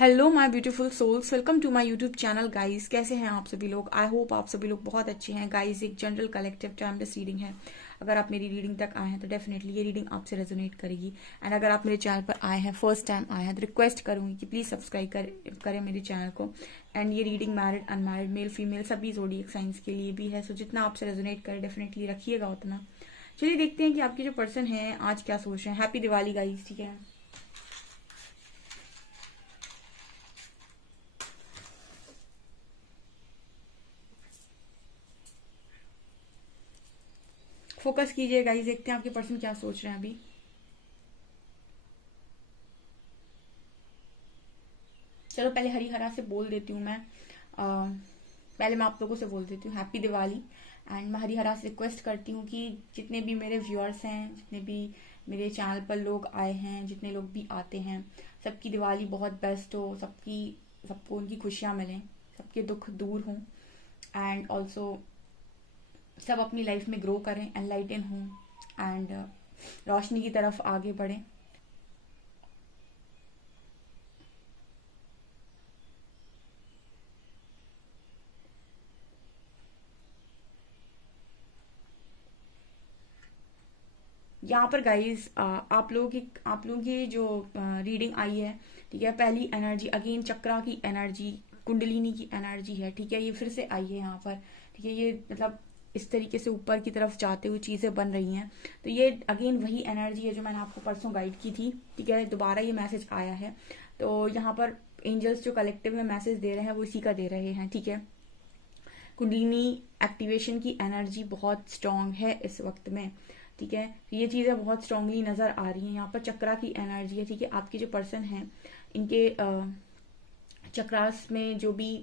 Hello my beautiful souls, welcome to my YouTube channel guys. कैसे हैं आप सभी लोग? आई होप आप सभी लोग बहुत अच्छे हैं गाइस। एक जनरल कलेक्टिव टाइमलेस रीडिंग है। अगर आप मेरी रीडिंग तक आए हैं तो डेफिनेटली ये रीडिंग आपसे रेजोनेट करेगी। एंड अगर आप मेरे चैनल पर आए हैं, फर्स्ट टाइम आए हैं, तो रिक्वेस्ट करूंगी कि प्लीज सब्सक्राइब करें मेरे चैनल को। एंड ये reading married unmarried male female सभी जोडिएक साइंस के लिए भी है। सो जितना आपसे रेजोनेट करे डेफिनेटली रखिएगा उतना। चलिए देखते हैं कि आपके जो पर्सन है आज क्या सोच रहे हैं। हैप्पी दिवाली गाइस, ठीक है। फोकस कीजिए गाइस, देखते हैं आपके पर्सन क्या सोच रहे हैं अभी। चलो पहले हरी हरा से बोल देती हूँ मैं। पहले मैं आप लोगों से बोल देती हूँ हैप्पी दिवाली। एंड मैं हरी हरा से रिक्वेस्ट करती हूँ कि जितने भी मेरे व्यूअर्स हैं, जितने भी मेरे चैनल पर लोग आए हैं, जितने लोग भी आते हैं, सबकी दिवाली बहुत बेस्ट हो। सबको उनकी खुशियाँ मिलें, सबके दुख दूर हों। एंड ऑल्सो सब अपनी लाइफ में ग्रो करें, एनलाइटन हों एंड रोशनी की तरफ आगे बढ़ें। यहाँ पर गाइस आप लोगों की जो रीडिंग आई है, ठीक है। पहली एनर्जी अगेन चक्रा की एनर्जी, कुंडलिनी की एनर्जी है, ठीक है। ये फिर से आई है यहाँ पर, ठीक है। ये मतलब इस तरीके से ऊपर की तरफ जाते हुए चीजें बन रही हैं। तो ये अगेन वही एनर्जी है जो मैंने आपको परसों गाइड की थी, ठीक है। दोबारा ये मैसेज आया है। तो यहाँ पर एंजल्स जो कलेक्टिव में मैसेज दे रहे हैं वो इसी का दे रहे हैं, ठीक है। कुंडलिनी एक्टिवेशन की एनर्जी बहुत स्ट्रांग है इस वक्त में, ठीक है। तो ये चीजें बहुत स्ट्रांगली नजर आ रही हैं। यहाँ पर चक्रा की एनर्जी है, ठीक है। आपके जो पर्सन हैं इनके चक्रास में जो भी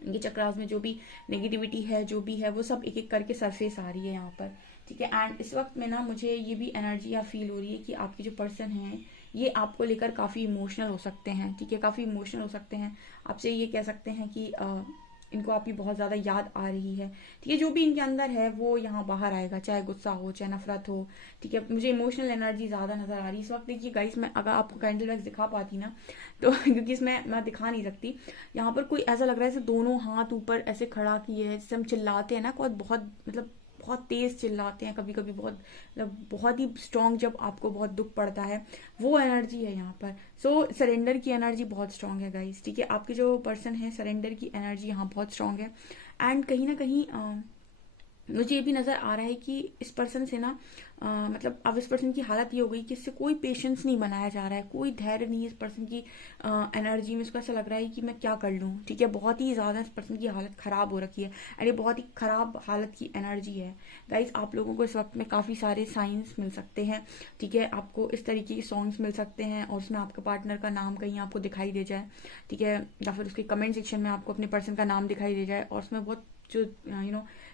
इनके चक्रास में जो भी नेगेटिविटी है, जो भी है, वो सब एक एक करके सरफेस आ रही है यहाँ पर, ठीक है। एंड इस वक्त में ना मुझे ये भी एनर्जी या फील हो रही है कि आपके जो पर्सन हैं ये आपको लेकर काफी इमोशनल हो सकते हैं, ठीक है। काफी इमोशनल हो सकते हैं। आपसे ये कह सकते हैं कि इनको आपकी बहुत ज्यादा याद आ रही है, ठीक है। जो भी इनके अंदर है वो यहाँ बाहर आएगा, चाहे गुस्सा हो चाहे नफरत हो, ठीक है। मुझे इमोशनल एनर्जी ज्यादा नजर आ रही है इस वक्त। देखिए गाइस, मैं अगर आपको कैंडल वैक्स दिखा पाती ना तो क्योंकि इसमें मैं दिखा नहीं सकती। यहाँ पर कोई ऐसा लग रहा है जैसे दोनों हाथ ऊपर ऐसे खड़ा किए है, जैसे हम चिल्लाते हैं ना, कोई बहुत मतलब बहुत तेज चिल्लाते हैं कभी कभी, बहुत मतलब बहुत ही स्ट्रांग जब आपको बहुत दुख पड़ता है, वो एनर्जी है यहाँ पर। सो सरेंडर की एनर्जी बहुत स्ट्रांग है गाइस, ठीक है। आपके जो पर्सन है सरेंडर की एनर्जी यहाँ बहुत स्ट्रांग है। एंड कहीं ना कहीं मुझे ये भी नजर आ रहा है कि इस पर्सन से ना मतलब अब इस पर्सन की हालत ये हो गई कि इससे कोई पेशेंस नहीं बनाया जा रहा है, कोई धैर्य नहीं है इस पर्सन की एनर्जी में। इसको ऐसा लग रहा है कि मैं क्या कर लूँ, ठीक है। बहुत ही ज्यादा इस पर्सन की हालत खराब हो रखी है एंड ये बहुत ही खराब हालत की एनर्जी है गाइस। आप लोगों को इस वक्त में काफी सारे साइंस मिल सकते हैं, ठीक है। आपको इस तरीके के सॉन्ग्स मिल सकते हैं और उसमें आपके पार्टनर का नाम कहीं आपको दिखाई दे जाए, ठीक है। या फिर उसके कमेंट सेक्शन में आपको अपने पर्सन का नाम दिखाई दे जाए और उसमें बहुत जो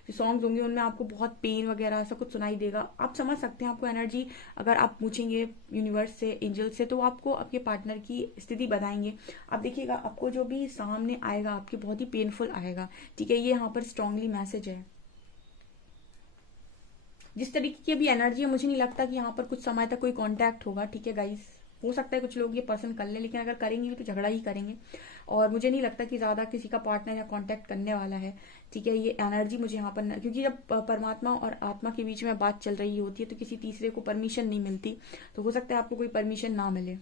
जो सॉन्ग्स होंगे उनमें आपको बहुत पेन वगैरह ऐसा कुछ सुनाई देगा। आप समझ सकते हैं आपको एनर्जी अगर आप पूछेंगे यूनिवर्स से, एंजल से, तो आपको आपके पार्टनर की स्थिति बताएंगे। आप देखिएगा आपको जो भी सामने आएगा आपके बहुत ही पेनफुल आएगा, ठीक है। ये यहाँ पर स्ट्रांगली मैसेज है। जिस तरीके की अभी एनर्जी है मुझे नहीं लगता कि यहाँ पर कुछ समय तक कोई कांटेक्ट होगा, ठीक है गाइस। हो सकता है कुछ लोग ये पसंद कर लें, लेकिन अगर करेंगे भी तो झगड़ा ही करेंगे। और मुझे नहीं लगता कि ज्यादा किसी का पार्टनर या कांटेक्ट करने वाला है, ठीक है। ये एनर्जी मुझे यहाँ पर क्योंकि जब परमात्मा और आत्मा के बीच में बात चल रही होती है तो किसी तीसरे को परमिशन नहीं मिलती। तो हो सकता है आपको कोई परमिशन ना मिले,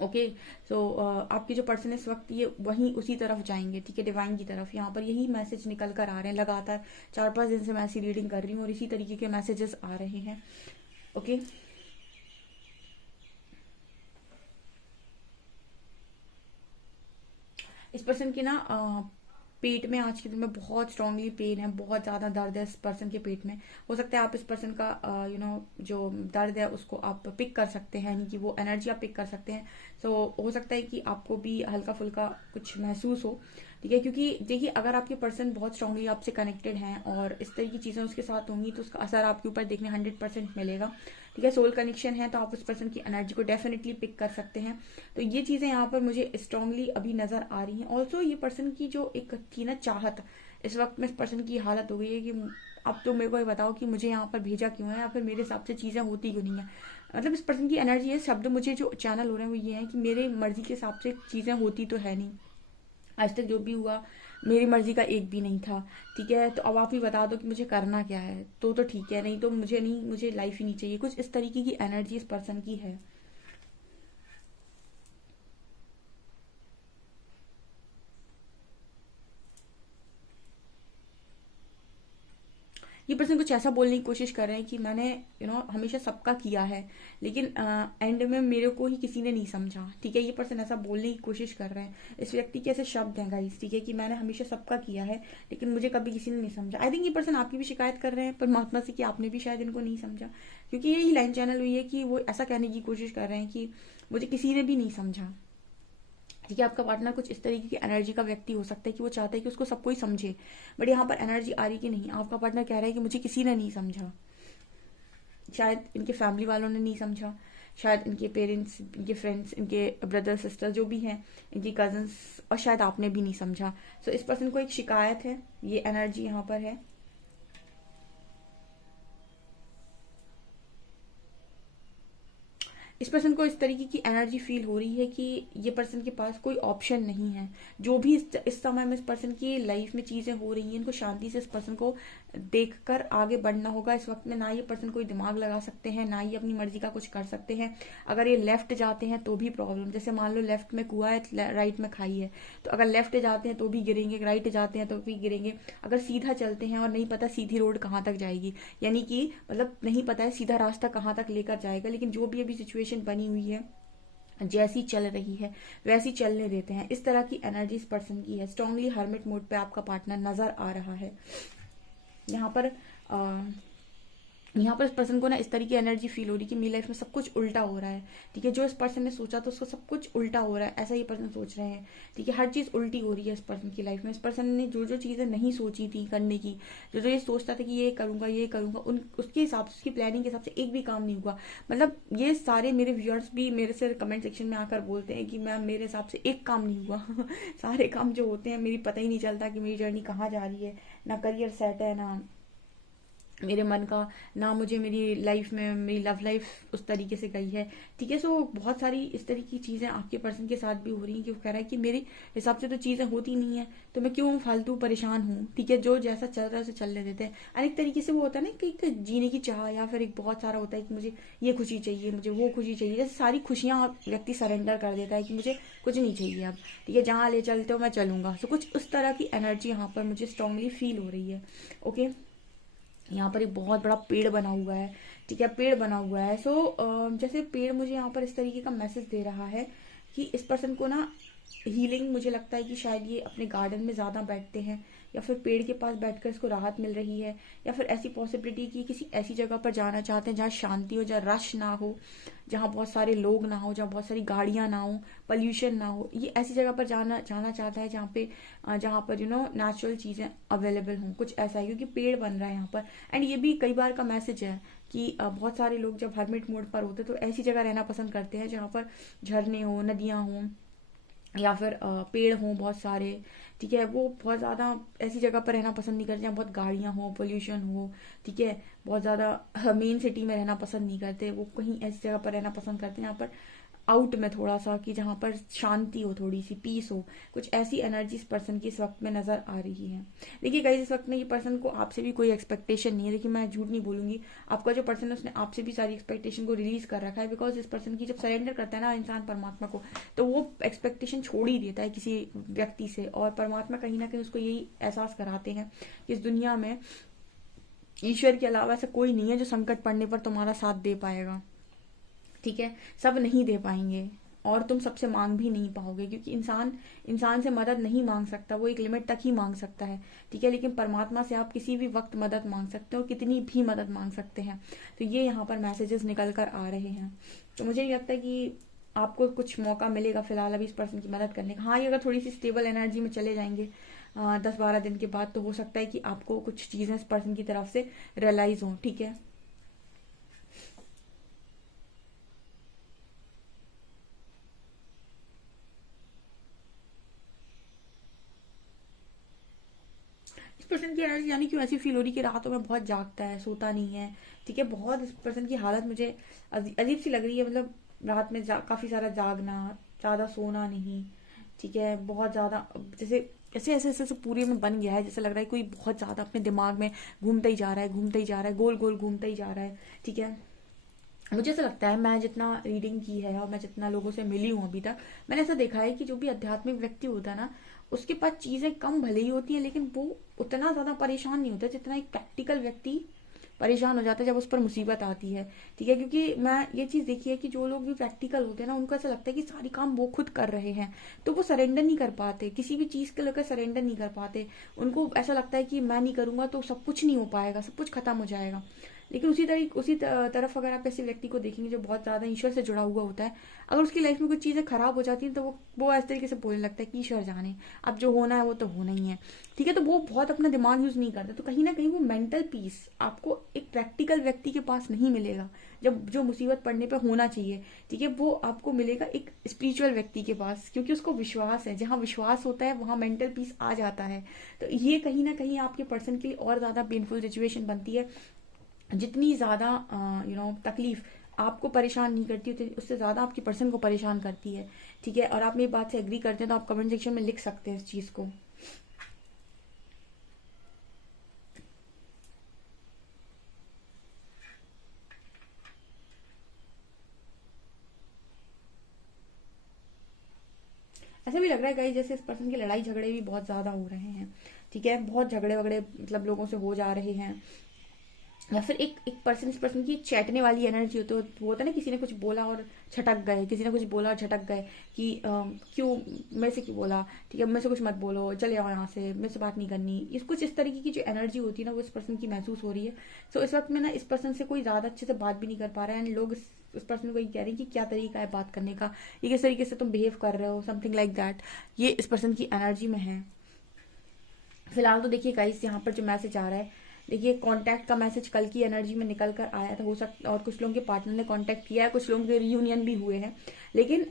ओके। सो आपके जो पर्सन इस वक्त ये वहीं उसी तरफ जाएंगे, ठीक है, डिवाइन की तरफ। यहाँ पर यही मैसेज निकल कर आ रहे हैं। लगातार 4-5 दिन से मैं ऐसी रीडिंग कर रही हूँ और इसी तरीके के मैसेजेस आ रहे हैं, ओके। इस पर्सन की ना पेट में आज के दिन में बहुत स्ट्रांगली पेन है, बहुत ज्यादा दर्द है इस पर्सन के पेट में। हो सकता है आप इस पर्सन का जो दर्द है उसको आप पिक कर सकते हैं, यानी कि वो एनर्जी आप पिक कर सकते हैं। सो हो सकता है कि आपको भी हल्का फुल्का कुछ महसूस हो, ठीक है। क्योंकि देखिए अगर आपके पर्सन बहुत स्ट्रांगली आपसे कनेक्टेड हैं और इस तरह की चीजें उसके साथ होंगी तो उसका असर आपके ऊपर देखने 100% मिलेगा, ठीक है। सोल कनेक्शन है तो आप उस पर्सन की एनर्जी को डेफिनेटली पिक कर सकते हैं। तो ये चीजें यहाँ पर मुझे स्ट्रांगली अभी नजर आ रही हैं। ऑल्सो ये पर्सन की जो एक थी ना चाहत, इस वक्त में इस पर्सन की हालत हो गई है कि अब तो मेरे को ये बताओ कि मुझे यहाँ पर भेजा क्यों है, या फिर मेरे हिसाब से चीजें होती क्यों नहीं है। मतलब इस पर्सन की एनर्जी है, शब्द मुझे जो चैनल हो रहे हैं वो ये है कि मेरे मर्जी के हिसाब से चीज़ें होती तो है नहीं, आज तक जो भी हुआ मेरी मर्जी का एक भी नहीं था, ठीक है। तो अब आप ही बता दो कि मुझे करना क्या है, तो ठीक है, नहीं तो मुझे नहीं, मुझे लाइफ ही नहीं चाहिए। कुछ इस तरीके की एनर्जी इस पर्सन की है। ये पर्सन कुछ ऐसा बोलने की कोशिश कर रहे हैं कि मैंने हमेशा सबका किया है, लेकिन एंड में मेरे को ही किसी ने नहीं समझा, ठीक है। ये पर्सन ऐसा बोलने की कोशिश कर रहे हैं। इस व्यक्ति के ऐसे शब्द हैं गाइस, ठीक है, कि मैंने हमेशा सबका किया है लेकिन मुझे कभी किसी ने नहीं समझा। आई थिंक ये पर्सन आपकी भी शिकायत कर रहे हैं परमात्मा से कि आपने भी शायद इनको नहीं समझा, क्योंकि यही लाइन चैनल हुई है कि वो ऐसा कहने की कोशिश कर रहे हैं कि मुझे किसी ने भी नहीं समझा, ठीक है। आपका पार्टनर कुछ इस तरीके की एनर्जी का व्यक्ति हो सकता है कि वो चाहता है कि उसको सब कोई समझे, बट यहाँ पर एनर्जी आ रही कि नहीं, आपका पार्टनर कह रहा है कि मुझे किसी ने नहीं समझा। शायद इनके फैमिली वालों ने नहीं समझा, शायद इनके पेरेंट्स, इनके फ्रेंड्स, इनके ब्रदर सिस्टर जो भी हैं, इनकी कजन्स, और शायद आपने भी नहीं समझा। सो इस पर्सन को एक शिकायत है, ये एनर्जी यहाँ पर है। इस पर्सन को इस तरीके की एनर्जी फील हो रही है कि ये पर्सन के पास कोई ऑप्शन नहीं है। जो भी इस समय में इस पर्सन की लाइफ में चीजें हो रही हैं, इनको शांति से इस पर्सन को देखकर आगे बढ़ना होगा। इस वक्त में ना ये पर्सन कोई दिमाग लगा सकते हैं, ना ही अपनी मर्जी का कुछ कर सकते हैं। अगर ये लेफ्ट जाते हैं तो भी प्रॉब्लम, जैसे मान लो लेफ्ट में कुआ है, राइट में खाई है, तो अगर लेफ्ट जाते हैं तो भी गिरेंगे, राइट जाते हैं तो भी गिरेंगे। अगर सीधा चलते हैं और नहीं पता सीधी रोड कहाँ तक जाएगी, यानी कि मतलब नहीं पता है सीधा रास्ता कहाँ तक लेकर जाएगा, लेकिन जो भी अभी सिचुएशन बनी हुई है, जैसी चल रही है वैसी चलने देते हैं। इस तरह की एनर्जी इस पर्सन की है। स्ट्रांगली हर्मिट मोड पे आपका पार्टनर नजर आ रहा है। यहाँ पर यहाँ पर इस पर्सन को ना इस तरीके की एनर्जी फील हो रही कि मेरी लाइफ में सब कुछ उल्टा हो रहा है, ठीक है। जो इस पर्सन ने सोचा तो उसको सब कुछ उल्टा हो रहा है, ऐसा ये पर्सन सोच रहे हैं, ठीक है। हर चीज उल्टी हो रही है इस पर्सन की लाइफ में। इस पर्सन ने जो जो चीजें नहीं सोची थी करने की, जो जो ये सोचता था कि ये करूंगा ये करूंगा, उन उसके हिसाब से, उसकी प्लानिंग के हिसाब से एक भी काम नहीं हुआ। मतलब ये सारे मेरे व्यूअर्स भी मेरे से कमेंट सेक्शन में आकर बोलते हैं कि मैम मेरे हिसाब से एक काम नहीं हुआ सारे काम जो होते हैं मेरी पता ही नहीं चलता कि मेरी जर्नी कहाँ जा रही है, ना करियर सेट है, ना मेरे मन का, ना मुझे मेरी लाइफ में मेरी लव लाइफ उस तरीके से गई है, ठीक है। सो बहुत सारी इस तरीके की चीजें आपके पर्सन के साथ भी हो रही हैं कि वो कह रहा है कि मेरे हिसाब से तो चीजें होती नहीं है, तो मैं क्यों फालतू परेशान हूँ, ठीक है। जो जैसा चल रहा है उसे चलने देते हैं। और एक तरीके से वो होता है ना कि एक जीने की चाह, या फिर एक बहुत सारा होता है कि मुझे ये खुशी चाहिए, मुझे वो खुशी चाहिए, जैसे सारी खुशियां व्यक्ति सरेंडर कर देता है कि मुझे कुछ नहीं चाहिए अब, ठीक है, जहाँ ले चलते हो मैं चलूंगा। सो कुछ उस तरह की एनर्जी यहाँ पर मुझे स्ट्रांगली फील हो रही है। ओके, यहाँ पर एक बहुत बड़ा पेड़ बना हुआ है, ठीक है, पेड़ बना हुआ है। सो जैसे पेड़ मुझे यहाँ पर इस तरीके का मैसेज दे रहा है कि इस पर्सन को ना हीलिंग, मुझे लगता है कि शायद ये अपने गार्डन में ज्यादा बैठते हैं, या फिर पेड़ के पास बैठकर इसको राहत मिल रही है, या फिर ऐसी पॉसिबिलिटी कि किसी ऐसी जगह पर जाना चाहते हैं जहाँ शांति हो, जहाँ रश ना हो, जहाँ बहुत सारे लोग ना हो, जहाँ बहुत सारी गाड़ियां ना हो, पोल्यूशन ना हो। ये ऐसी जगह पर जाना जाना चाहता है जहाँ पे जहाँ पर नेचुरल चीजें अवेलेबल हों, कुछ ऐसा है, क्योंकि पेड़ बन रहा है यहाँ पर। एंड ये भी कई बार का मैसेज है कि बहुत सारे लोग जब हर्मिट मोड पर होते हैं तो ऐसी जगह रहना पसंद करते हैं जहाँ पर झरने हो, नदियां हों, या फिर पेड़ हों बहुत सारे, ठीक है। वो बहुत ज़्यादा ऐसी जगह पर रहना पसंद नहीं करते जहाँ बहुत गाड़ियाँ हो, पोल्यूशन हो, ठीक है। बहुत ज़्यादा मेन सिटी में रहना पसंद नहीं करते, वो कहीं ऐसी जगह पर रहना पसंद करते हैं जहाँ पर आउट में थोड़ा सा, कि जहाँ पर शांति हो, थोड़ी सी पीस हो। कुछ ऐसी एनर्जी इस पर्सन की इस वक्त में नजर आ रही है। देखिए गाइस, इस वक्त में ये पर्सन को आपसे भी कोई एक्सपेक्टेशन नहीं है। देखिए मैं झूठ नहीं बोलूंगी, आपका जो पर्सन है उसने आपसे भी सारी एक्सपेक्टेशन को रिलीज कर रखा है। बिकॉज इस पर्सन की जब सरेंडर करता है ना इंसान परमात्मा को, तो वो एक्सपेक्टेशन छोड़ ही देता है किसी व्यक्ति से, और परमात्मा कहीं ना कहीं उसको यही एहसास कराते हैं कि इस दुनिया में ईश्वर के अलावा ऐसा कोई नहीं है जो संकट पड़ने पर तुम्हारा साथ दे पाएगा, ठीक है। सब नहीं दे पाएंगे, और तुम सबसे मांग भी नहीं पाओगे, क्योंकि इंसान इंसान से मदद नहीं मांग सकता, वो एक लिमिट तक ही मांग सकता है, ठीक है। लेकिन परमात्मा से आप किसी भी वक्त मदद मांग सकते हो, कितनी भी मदद मांग सकते हैं। तो ये यहाँ पर मैसेजेस निकल कर आ रहे हैं। तो मुझे नहीं लगता कि आपको कुछ मौका मिलेगा फिलहाल अभी इस पर्सन की मदद करने का। हाँ, ये अगर थोड़ी सी स्टेबल एनर्जी में चले जाएंगे 10-12 दिन के बाद, तो हो सकता है कि आपको कुछ चीजें इस पर्सन की तरफ से रियलाइज हों, ठीक है। इस पर्सन की एनर्जी यानी क्यों ऐसी फील हो रही कि रातों में बहुत जागता है, सोता नहीं है, ठीक है। बहुत इस पर्सन की हालत मुझे अजीब सी लग रही है, मतलब रात में काफी सारा जागना, ज्यादा सोना नहीं, ठीक है, बहुत ज्यादा जैसे ऐसे ऐसे ऐसे पूरे में बन गया है, जैसे लग रहा है कोई बहुत ज्यादा अपने दिमाग में घूमता ही जा रहा है, घूमता ही जा रहा है, गोल गोल घूमता ही जा रहा है, ठीक है। मुझे ऐसा लगता है, मैं जितना रीडिंग की है और मैं जितना लोगों से मिली हूँ अभी तक, मैंने ऐसा देखा है कि जो भी आध्यात्मिक व्यक्ति होता है ना, उसके पास चीजें कम भले ही होती हैं, लेकिन वो उतना ज्यादा परेशान नहीं होता जितना एक प्रैक्टिकल व्यक्ति परेशान हो जाता है जब उस पर मुसीबत आती है, ठीक है। क्योंकि मैं ये चीज देखी है कि जो लोग भी प्रैक्टिकल होते हैं ना, उनको ऐसा लगता है कि सारी काम वो खुद कर रहे हैं, तो वो सरेंडर नहीं कर पाते, किसी भी चीज के लेकर सरेंडर नहीं कर पाते। उनको ऐसा लगता है कि मैं नहीं करूंगा तो सब कुछ नहीं हो पाएगा, सब कुछ खत्म हो जाएगा। लेकिन उसी तरफ अगर आप ऐसे व्यक्ति को देखेंगे जो बहुत ज्यादा ईश्वर से जुड़ा हुआ होता है, अगर उसकी लाइफ में कुछ चीजें खराब हो जाती हैं तो वो इस तरीके से बोलने लगता है कि ईश्वर जाने, अब जो होना है वो तो होना ही है, ठीक है। तो वो बहुत अपना दिमाग यूज नहीं करता, तो कहीं ना कहीं वो मेंटल पीस आपको एक प्रैक्टिकल व्यक्ति के पास नहीं मिलेगा, जब जो मुसीबत पड़ने पे होना चाहिए, ठीक है, वो आपको मिलेगा एक स्पिरिचुअल व्यक्ति के पास, क्योंकि उसको विश्वास है, जहाँ विश्वास होता है वहां मेंटल पीस आ जाता है। तो ये कहीं ना कहीं आपके पर्सन के लिए और ज्यादा पेनफुल सिचुएशन बनती है। जितनी ज्यादा तकलीफ आपको परेशान नहीं करती, उससे ज्यादा आपकी पर्सन को परेशान करती है, ठीक है। और आप मेरी बात से एग्री करते हैं तो आप कमेंट सेक्शन में लिख सकते हैं इस चीज को। ऐसा भी लग रहा है गाइस जैसे इस पर्सन की लड़ाई झगड़े भी बहुत ज्यादा हो रहे हैं, ठीक है, बहुत झगड़े वगड़े मतलब लोगों से हो जा रहे हैं। या फिर एक एक पर्सन इस पर्सन की चैटने वाली एनर्जी होती है, वो होता है ना, किसी ने कुछ बोला और झटक गए, किसी ने कुछ बोला और झटक गए कि क्यों मेरे से क्यों बोला, ठीक है, मेरे से कुछ मत बोलो, चले जाओ यहाँ से, मेरे से बात नहीं करनी। इस कुछ इस तरीके की जो एनर्जी होती है ना, वो इस पर्सन की महसूस हो रही है। सो इस वक्त में ना इस पर्सन से कोई ज्यादा अच्छे से बात भी नहीं कर पा रहा है, एंड लोग उस पर्सन को ये कह रहे हैं कि क्या तरीका है बात करने का, ये किस तरीके से तुम बिहेव कर रहे हो, समथिंग लाइक दैट। ये इस पर्सन की एनर्जी में है फिलहाल। तो देखिए गाइस, यहाँ पर जो मैसेज आ रहा है, देखिए कांटेक्ट का मैसेज कल की एनर्जी में निकल कर आया था, हो सकता, और कुछ लोगों के पार्टनर ने कांटेक्ट किया है, कुछ लोगों के रियूनियन भी हुए हैं, लेकिन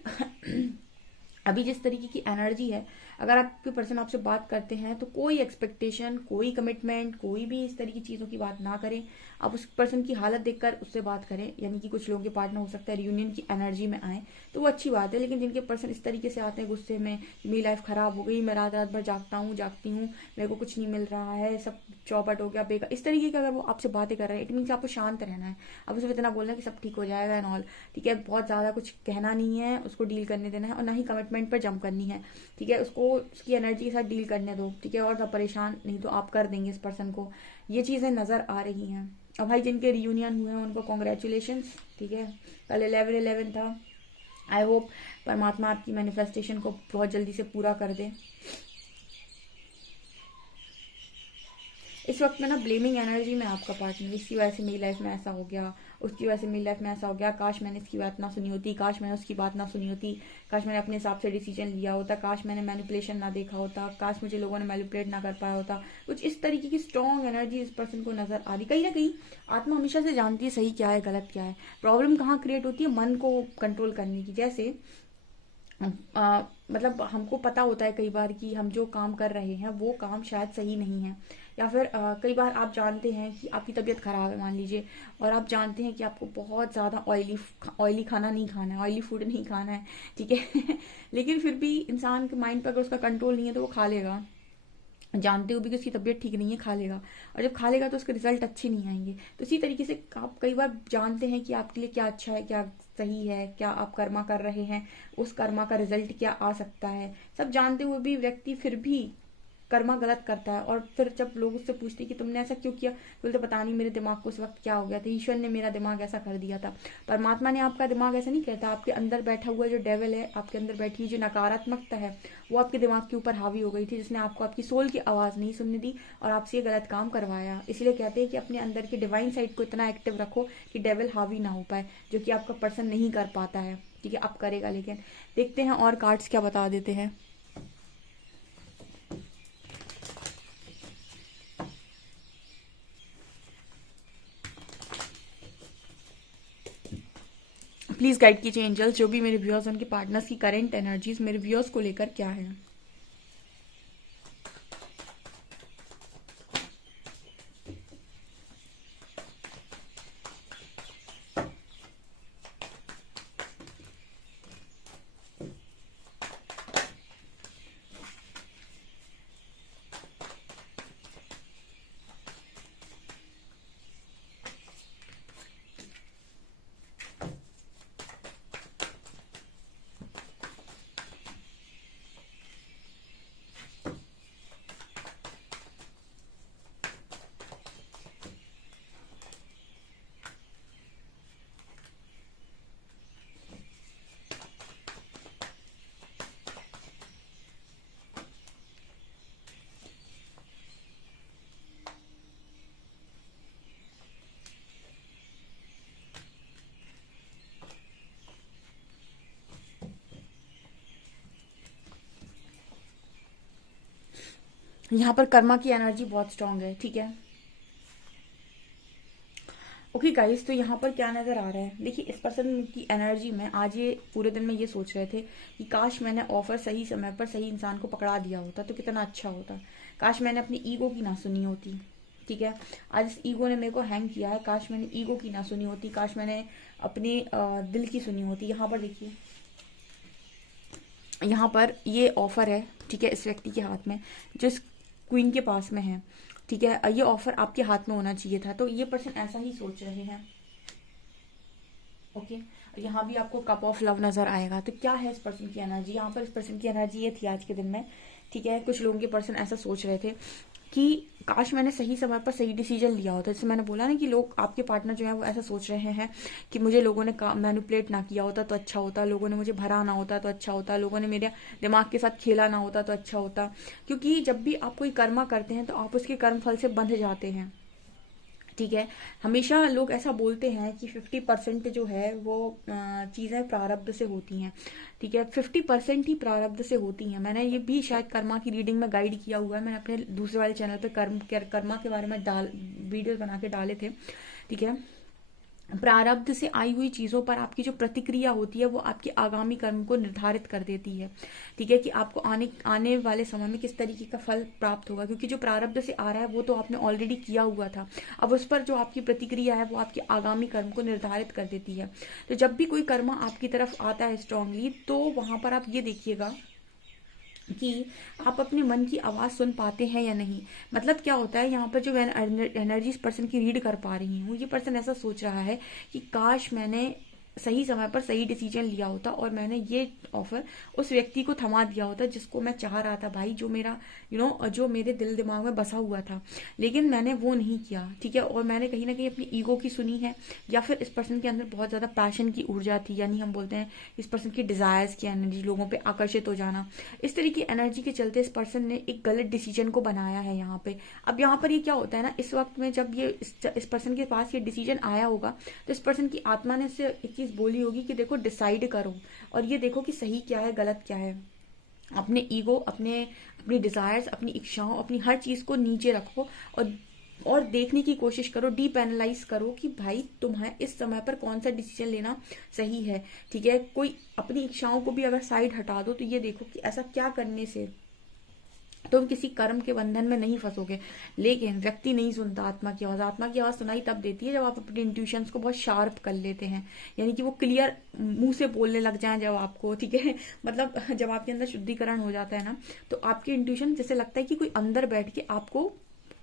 अभी जिस तरीके की एनर्जी है, अगर आपके पर्सन आपसे बात करते हैं तो कोई एक्सपेक्टेशन, कोई कमिटमेंट, कोई भी इस तरह की चीजों की बात ना करें। आप उस पर्सन की हालत देखकर उससे बात करें, यानी कि कुछ लोगों के पार्टनर हो सकता है रियूनियन की एनर्जी में आए तो वो अच्छी बात है, लेकिन जिनके पर्सन इस तरीके से आते हैं गुस्से में, मेरी लाइफ खराब हो गई, मैं रात रात भर जागती हूँ, मेरे को कुछ नहीं मिल रहा है, सब चौपट हो गया, बेकार, इस तरीके का अगर वो आपसे बातें कर रहे हैं, इट मीन आपको शांत रहना है। अब उसे इतना बोलना है कि सब ठीक हो जाएगा एंड ऑल, ठीक है, बहुत ज्यादा कुछ कहना नहीं है, उसको डील करने देना है, और ना ही कमिटमेंट पर जंप करनी है, ठीक है, उसको उसकी एनर्जी के साथ डील करने दो, ठीक है, और ज्यादा परेशान नहीं तो आप कर देंगे इस पर्सन को, ये चीजें नजर आ रही हैं। और भाई जिनके रियूनियन हुए हैं उनको कॉन्ग्रेचुलेशन, ठीक है, कल 11/11 था। आई होप परमात्मा आपकी मैनिफेस्टेशन को बहुत जल्दी से पूरा कर दे। इस वक्त में ना ब्लेमिंग एनर्जी में आपका पार्टनर, इसकी वजह से मेरी लाइफ में ऐसा हो गया, उसकी वजह से मेरी लाइफ में ऐसा हो गया, काश मैंने इसकी बात ना सुनी होती, काश मैंने उसकी बात ना सुनी होती, काश मैंने अपने हिसाब से डिसीजन लिया होता, काश मैंने मैनिपुलेशन ना देखा होता, काश मुझे लोगों ने मैनिपुलेट ना कर पाया होता। कुछ इस तरीके की स्ट्रॉन्ग एनर्जी इस पर्सन को नजर आ रही। कहीं ना कहीं आत्मा हमेशा से जानती है सही क्या है गलत क्या है। प्रॉब्लम कहाँ क्रिएट होती है, मन को कंट्रोल करने की। जैसे मतलब हमको पता होता है कई बार कि हम जो काम कर रहे हैं वो काम शायद सही नहीं है, या फिर कई बार आप जानते हैं कि आपकी तबीयत खराब है मान लीजिए, और आप जानते हैं कि आपको बहुत ज़्यादा ऑयली खाना नहीं खाना है, ऑयली फूड नहीं खाना है, ठीक है लेकिन फिर भी इंसान के माइंड पर अगर उसका कंट्रोल नहीं है तो वो खा लेगा, जानते हुए भी कि उसकी तबीयत ठीक नहीं है खा लेगा, और जब खा लेगा तो उसके रिजल्ट अच्छे नहीं आएंगे। तो इसी तरीके से आप कई बार जानते हैं कि आपके लिए क्या अच्छा है, क्या सही है, क्या आप कर्मा कर रहे हैं, उस कर्मा का रिजल्ट क्या आ सकता है, सब जानते हुए भी व्यक्ति फिर भी कर्मा गलत करता है। और फिर जब लोग उससे पूछते हैं कि तुमने ऐसा क्यों किया, बोलते पता नहीं मेरे दिमाग को उस वक्त क्या हो गया था, ईश्वर ने मेरा दिमाग ऐसा कर दिया था। परमात्मा ने आपका दिमाग ऐसा नहीं कहता, आपके अंदर बैठा हुआ जो डेविल है, आपके अंदर बैठी हुई जो नकारात्मकता है, वो आपके दिमाग के ऊपर हावी हो गई थी, जिसने आपको आपकी सोल की आवाज नहीं सुनने दी और आपसे ये गलत काम करवाया। इसलिए कहते हैं कि अपने अंदर की डिवाइन साइड को इतना एक्टिव रखो कि डेविल हावी ना हो पाए, जो कि आपका पर्सन नहीं कर पाता है, ठीक है, आप करेगा। लेकिन देखते हैं और कार्ड्स क्या बता देते हैं। प्लीज गाइड कीजिए एंजल्स, जो भी मेरे व्यूअर्स उनके पार्टनर्स की करंट एनर्जीज मेरे व्यूअर्स को लेकर क्या है। यहाँ पर कर्मा की एनर्जी बहुत स्ट्रांग है, ठीक है। ओके गाइस, तो यहाँ पर क्या नजर आ रहा है, देखिए इस पर्सन की एनर्जी में आज ये पूरे दिन में ये सोच रहे थे कि काश मैंने ऑफर सही समय पर सही इंसान को पकड़ा दिया होता तो कितना अच्छा होता, काश मैंने अपनी ईगो की ना सुनी होती, ठीक है। आज इस ईगो ने मेरे को हैंग किया है, काश मैंने ईगो की ना सुनी होती, काश मैंने अपने दिल की सुनी होती। यहाँ पर देखिए, यहाँ पर ये ऑफर है, ठीक है, इस व्यक्ति के हाथ में, जिस क्वीन के पास में है, ठीक है, ये ऑफर आपके हाथ में होना चाहिए था। तो ये पर्सन ऐसा ही सोच रहे हैं, ओके। यहाँ भी आपको कप ऑफ लव नजर आएगा। तो क्या है इस पर्सन की एनर्जी, यहाँ पर इस पर्सन की एनर्जी ये थी आज के दिन में, ठीक है। कुछ लोगों के पर्सन ऐसा सोच रहे थे कि काश मैंने सही समय पर सही डिसीजन लिया होता। जैसे मैंने बोला ना कि लोग, आपके पार्टनर जो है वो ऐसा सोच रहे हैं कि मुझे लोगों ने मैनिपुलेट ना किया होता तो अच्छा होता, लोगों ने मुझे भरा ना होता तो अच्छा होता, लोगों ने मेरे दिमाग के साथ खेला ना होता तो अच्छा होता। क्योंकि जब भी आप कोई कर्मा करते हैं तो आप उसके कर्म फल से बंध जाते हैं, ठीक है। हमेशा लोग ऐसा बोलते हैं कि 50% जो है वो चीज़ें प्रारब्ध से होती हैं, ठीक है, 50% ही प्रारब्ध से होती हैं। मैंने ये भी शायद कर्मा की रीडिंग में गाइड किया हुआ है, मैंने अपने दूसरे वाले चैनल पे कर्मा के बारे में वीडियोस बना के डाले थे, ठीक है। प्रारब्ध से आई हुई चीजों पर आपकी जो प्रतिक्रिया होती है वो आपके आगामी कर्म को निर्धारित कर देती है, ठीक है, कि आपको आने वाले समय में किस तरीके का फल प्राप्त होगा। क्योंकि जो प्रारब्ध से आ रहा है वो तो आपने ऑलरेडी किया हुआ था, अब उस पर जो आपकी प्रतिक्रिया है वो आपके आगामी कर्म को निर्धारित कर देती है। तो जब भी कोई कर्म आपकी तरफ आता है स्ट्रांगली, तो वहां पर आप ये देखिएगा कि आप अपने मन की आवाज सुन पाते हैं या नहीं। मतलब क्या होता है, यहाँ पर जो एनर्जी इस पर्सन की रीड कर पा रही हूँ, ये पर्सन ऐसा सोच रहा है कि काश मैंने सही समय पर सही डिसीजन लिया होता और मैंने ये ऑफर उस व्यक्ति को थमा दिया होता जिसको मैं चाह रहा था, भाई, जो मेरा जो मेरे दिल दिमाग में बसा हुआ था, लेकिन मैंने वो नहीं किया, ठीक है। और मैंने कहीं ना कहीं अपनी ईगो की सुनी है, या फिर इस पर्सन के अंदर बहुत ज्यादा पैशन की ऊर्जा थी, यानी हम बोलते हैं इस पर्सन की डिजायर्स की एनर्जी, लोगों पे आकर्षित हो जाना, इस तरह की एनर्जी के चलते इस पर्सन ने एक गलत डिसीजन को बनाया है यहाँ पे। अब यहाँ पर ये क्या होता है ना, इस वक्त में जब ये इस पर्सन के पास ये डिसीजन आया होगा तो इस पर्सन की आत्मा ने इससे एक चीज बोली होगी कि देखो डिसाइड करो और ये देखो कि सही क्या है गलत क्या है। अपने ईगो, अपनी डिजायर्स, अपनी इच्छाओं, अपनी हर चीज को नीचे रखो और देखने की कोशिश करो, डीप एनालाइज करो कि भाई तुम्हें इस समय पर कौन सा डिसीजन लेना सही है, ठीक है। कोई अपनी इच्छाओं को भी अगर साइड हटा दो तो ये देखो कि ऐसा क्या करने से तुम किसी कर्म के बंधन में नहीं फंसोगे। लेकिन व्यक्ति नहीं सुनता आत्मा की आवाज। आत्मा की आवाज सुनाई तब देती है जब आप अपने इंट्यूशंस को बहुत शार्प कर लेते हैं, यानी कि वो क्लियर मुंह से बोलने लग जाए जब आपको, ठीक है। मतलब जब आपके अंदर शुद्धिकरण हो जाता है ना, तो आपके इंट्यूशन जैसे लगता है कि कोई अंदर बैठ के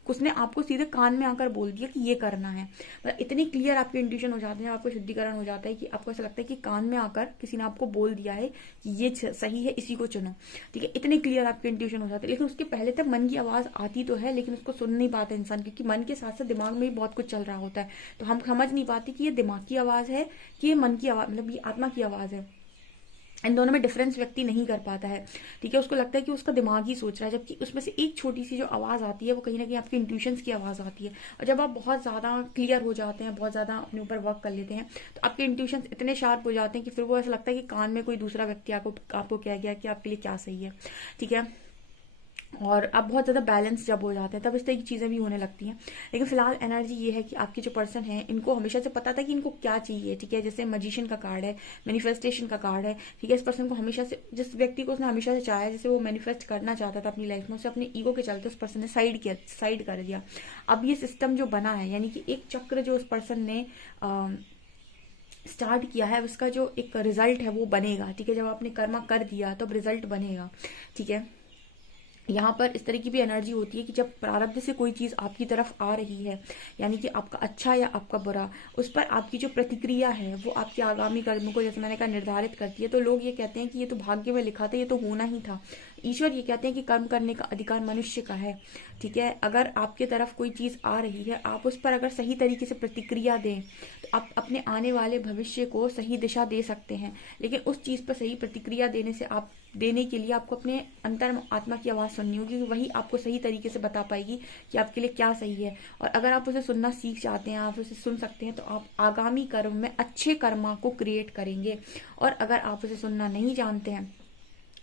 उसने आपको सीधे कान में आकर बोल दिया कि ये करना है। मतलब इतनी क्लियर आपके इंट्यूशन हो जाते हैं, आपको शुद्धिकरण हो जाता है कि आपको ऐसा लगता है कि कान में आकर किसी ने आपको बोल दिया है कि ये सही है, इसी को चुनो, ठीक है। इतने क्लियर आपके इंट्यूशन हो जाते हैं। लेकिन उसके पहले तक मन की आवाज आती तो है, लेकिन उसको सुन नहीं पाता इंसान, क्योंकि मन के साथ साथ दिमाग में भी बहुत कुछ चल रहा होता है। तो हम समझ नहीं पाते कि ये दिमाग की आवाज है कि ये मन की आवाज, मतलब ये आत्मा की आवाज है। इन दोनों में डिफरेंस व्यक्ति नहीं कर पाता है, ठीक है। उसको लगता है कि उसका दिमाग ही सोच रहा है, जबकि उसमें से एक छोटी सी जो आवाज आती है वो कहीं ना कहीं आपके इंट्यूशंस की आवाज आती है। और जब आप बहुत ज्यादा क्लियर हो जाते हैं, बहुत ज्यादा अपने ऊपर वर्क कर लेते हैं, तो आपके इंट्यूशंस इतने शार्प हो जाते हैं कि फिर वो ऐसा लगता है कि कान में कोई दूसरा व्यक्ति आपको कह गया कि आपके लिए क्या सही है, ठीक है। और अब बहुत ज्यादा बैलेंस जब हो जाते हैं तब इस तरह की चीजें भी होने लगती हैं। लेकिन फिलहाल एनर्जी ये है कि आपके जो पर्सन है इनको हमेशा से पता था कि इनको क्या चाहिए, ठीक है। जैसे मजिशियन का कार्ड है, मैनिफेस्टेशन का कार्ड है, ठीक है। इस पर्सन को हमेशा से, जिस व्यक्ति को उसने हमेशा से चाहा है, जैसे वो मैनिफेस्ट करना चाहता था अपनी लाइफ में, उसे अपने ईगो के चलते उस पर्सन ने साइड कर दिया। अब ये सिस्टम जो बना है, यानी कि एक चक्र जो उस पर्सन ने स्टार्ट किया है, उसका जो एक रिजल्ट है वो बनेगा, ठीक है। जब आपने कर्मा कर दिया तो अब रिजल्ट बनेगा, ठीक है। यहाँ पर इस तरह की भी एनर्जी होती है कि जब प्रारब्ध से कोई चीज आपकी तरफ आ रही है, यानी कि आपका अच्छा या आपका बुरा, उस पर आपकी जो प्रतिक्रिया है वो आपके आगामी कर्म को, जैसे मैंने कहा, निर्धारित करती है। तो लोग ये कहते हैं कि ये तो भाग्य में लिखा था, ये तो होना ही था। ईश्वर ये कहते हैं कि कर्म करने का अधिकार मनुष्य का है, ठीक है। अगर आपके तरफ कोई चीज आ रही है, आप उस पर अगर सही तरीके से प्रतिक्रिया दें तो आप अपने आने वाले भविष्य को सही दिशा दे सकते हैं। लेकिन उस चीज पर सही प्रतिक्रिया देने के लिए आपको अपने अंतर आत्मा की आवाज सुननी होगी, क्योंकि वही आपको सही तरीके से बता पाएगी कि आपके लिए क्या सही है। और अगर आप उसे सुनना सीख जाते हैं, आप उसे सुन सकते हैं, तो आप आगामी कर्म में अच्छे कर्मा को क्रिएट करेंगे। और अगर आप उसे सुनना नहीं जानते हैं,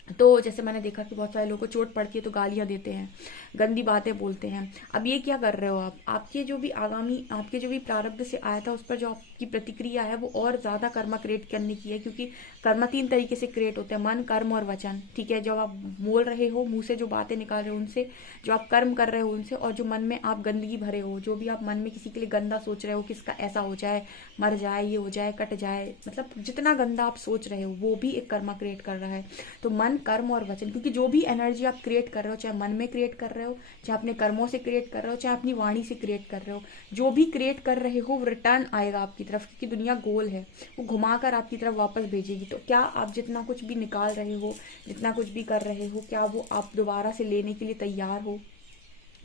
तो जैसे मैंने देखा कि बहुत सारे लोगों को चोट पड़ती है तो गालियां देते हैं, गंदी बातें बोलते हैं। अब ये क्या कर रहे हो आप, आपके जो भी आगामी, आपके जो भी प्रारब्ध से आया था उस पर जो आपकी प्रतिक्रिया है वो और ज्यादा कर्मा क्रिएट करने की है, क्योंकि कर्मा 3 तरीके से क्रिएट होते हैं, मन, कर्म और वचन। ठीक है, जब आप बोल रहे हो मुंह से जो बातें निकाल रहे हो उनसे, जो आप कर्म कर रहे हो उनसे, और जो मन में आप गंदगी भरे हो, जो भी आप मन में किसी के लिए गंदा सोच रहे हो, किसका ऐसा हो जाए, मर जाए, ये हो जाए, कट जाए, मतलब जितना गंदा आप सोच रहे हो वो भी एक कर्मा क्रिएट कर रहा है। तो मन, कर्म और वचन, क्योंकि जो भी एनर्जी आप क्रिएट कर रहे हो, चाहे मन में क्रिएट कर रहे हो, चाहे अपने कर्मों से क्रिएट कर रहे हो, चाहे अपनी वाणी से क्रिएट कर रहे हो, जो भी क्रिएट कर रहे हो वो रिटर्न आएगा आपकी तरफ, क्योंकि दुनिया गोल है, वो घुमाकर आपकी तरफ वापस भेजेगी। तो क्या आप जितना कुछ भी निकाल रहे हो, जितना कुछ भी कर रहे हो, क्या वो आप दोबारा से लेने के लिए तैयार हो?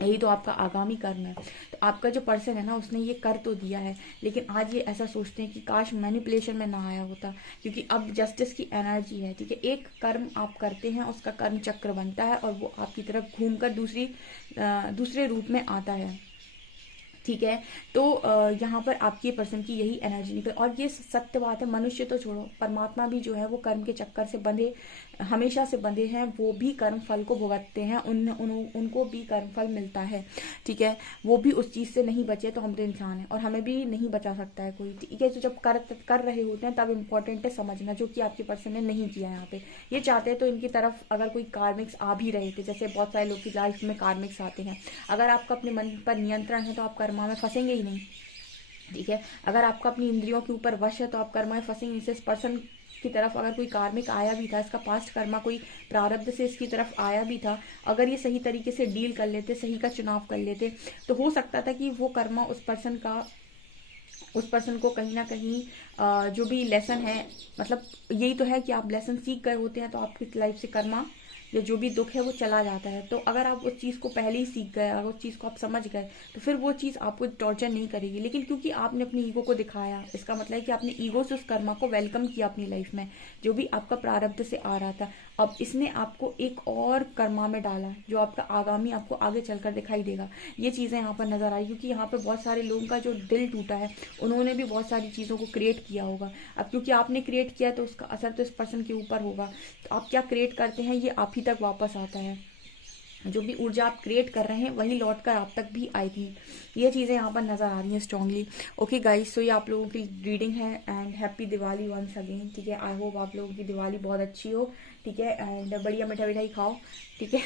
यही तो आपका आगामी कर्म है। तो आपका जो पर्सन है ना, उसने ये कर तो दिया है, लेकिन आज ये ऐसा सोचते हैं कि काश मैनिपुलेशन में ना आया होता, क्योंकि अब जस्टिस की एनर्जी है। ठीक है, एक कर्म आप करते हैं, उसका कर्म चक्र बनता है और वो आपकी तरफ घूमकर दूसरे रूप में आता है। ठीक है, तो यहाँ पर आपके पर्सन की यही एनर्जी निकल, और ये सत्य बात है, मनुष्य तो छोड़ो, परमात्मा भी जो है वो कर्म के चक्कर से बंधे, हमेशा से बंधे हैं, वो भी कर्म फल को भुगतते हैं, उनको भी कर्म फल मिलता है। ठीक है, वो भी उस चीज से नहीं बचे, तो हम तो इंसान हैं और हमें भी नहीं बचा सकता है कोई। ठीक है, तो जब कर रहे होते हैं तब इम्पोर्टेंट है समझना, जो कि आपके पर्सन ने नहीं किया यहाँ पे। ये चाहते हैं तो इनकी तरफ अगर कोई कार्मिक्स आ भी रहे थे, जैसे बहुत सारे लोग की लाइफ में कार्मिक्स आते हैं, अगर आपका अपने मन पर नियंत्रण है तो आप कर्मा में फंसेंगे ही नहीं। ठीक है, अगर आपका अपनी इंद्रियों के ऊपर वश है तो आप कर्मा में फंसेंगे। इस पर्सन की तरफ अगर कोई कार्मिक आया भी था, इसका पास्ट कर्मा कोई प्रारब्ध से इसकी तरफ आया भी था, अगर ये सही तरीके से डील कर लेते, सही का चुनाव कर लेते, तो हो सकता था कि वो कर्मा उस पर्सन को कहीं ना कहीं जो भी लेसन है, मतलब यही तो है कि आप लेसन सीख गए होते हैं, तो आपकी लाइफ से कर्मा या जो भी दुख है वो चला जाता है। तो अगर आप उस चीज को पहले ही सीख गए, अगर उस चीज को आप समझ गए, तो फिर वो चीज आपको टॉर्चर नहीं करेगी। लेकिन क्योंकि आपने अपनी ईगो को दिखाया, इसका मतलब है कि आपने ईगो से उस कर्मा को वेलकम किया अपनी लाइफ में, जो भी आपका प्रारब्ध से आ रहा था, अब इसने आपको एक और कर्मा में डाला, जो आपका आगामी आपको आगे चलकर दिखाई देगा। ये चीजें यहाँ पर नजर आई, क्योंकि यहाँ पे बहुत सारे लोगों का जो दिल टूटा है, उन्होंने भी बहुत सारी चीजों को क्रिएट किया होगा। अब क्योंकि आपने क्रिएट किया तो उसका असर तो इस पर्सन के ऊपर होगा। तो आप क्या क्रिएट करते हैं ये आप ही तक वापस आता है, जो भी ऊर्जा आप क्रिएट कर रहे हैं वही लौट कर आप तक भी आएगी। ये चीज़ें यहाँ पर नज़र आ रही हैं स्ट्रांगली। ओके गाइस, सो ये आप लोगों की रीडिंग है, and happy Diwali once again. ठीक है, आई होप आप लोगों की दिवाली बहुत अच्छी हो। ठीक है, एंड बढ़िया मिठाई खाओ। ठीक है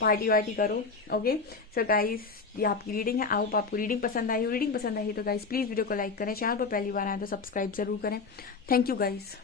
पार्टी वार्टी करो। ओके, सो गाइस ये आपकी रीडिंग है, आई होप आपको रीडिंग पसंद आई हो। रीडिंग पसंद आई तो गाइस प्लीज़ वीडियो को लाइक करें, चैनल पर पहली बार आए तो सब्सक्राइब जरूर करें। Thank you guys.